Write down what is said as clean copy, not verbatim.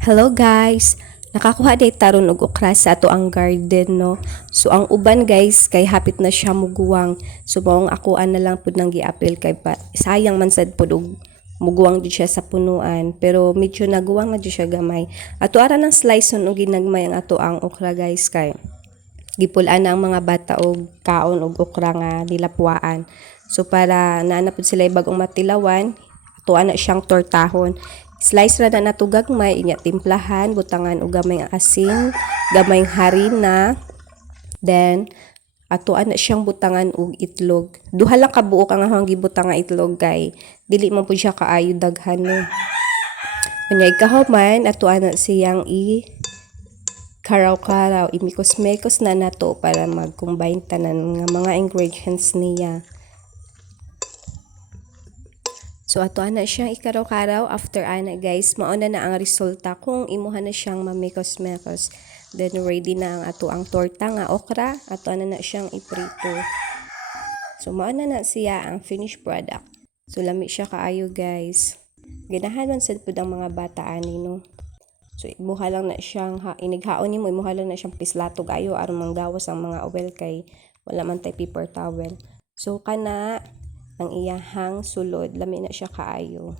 Hello guys! Nakakuha day taron og okra sa ato ang garden no. So ang uban guys kay hapit na siya muguwang. So maong akuan na lang pud nang giapil kay pa sayang man sad pud og muguwang jud siya sa punuan pero medyo naguwang na jud siya gamay. Ato ara ng slice og ginagmay ang ato ang okra guys kay gipulaan na ang mga bata og kaon og okra nga dilapwaan. So para naana pud sila bagong matilawan, ato ana siyang tortahon. Slice ra na nato gagmay, inya timplahan, butangan og gamay asin, gamay harina, then ato ana siyang butangan og itlog. Duha lang ka buok ang ahang gibutang nga itlog kay dili man pud siya kaayo daghan no. Unya ikahuman ato ana siyang karaw-karaw, imikos-mekos na nato para mag-combine tanan nga mga ingredients niya. So ato ana siyang ikaraw-karaw, after ana guys, mauna na ang resulta kung imuha na siyang mamekos-mekos. Then ready na ang ato ang torta nga okra, ato ana na siyang iprito. So mauna na siya ang finished product. So lami siya kaayo guys. Ganahan man sad pud ang mga bata ani no. So imuha lang na siyang inighaon nimo, imuha lang na siyang pislatog ayo aron manggawas ang mga oil kay wala man tay paper towel. So kana ang iyahang sulod, lami na siya kaayo.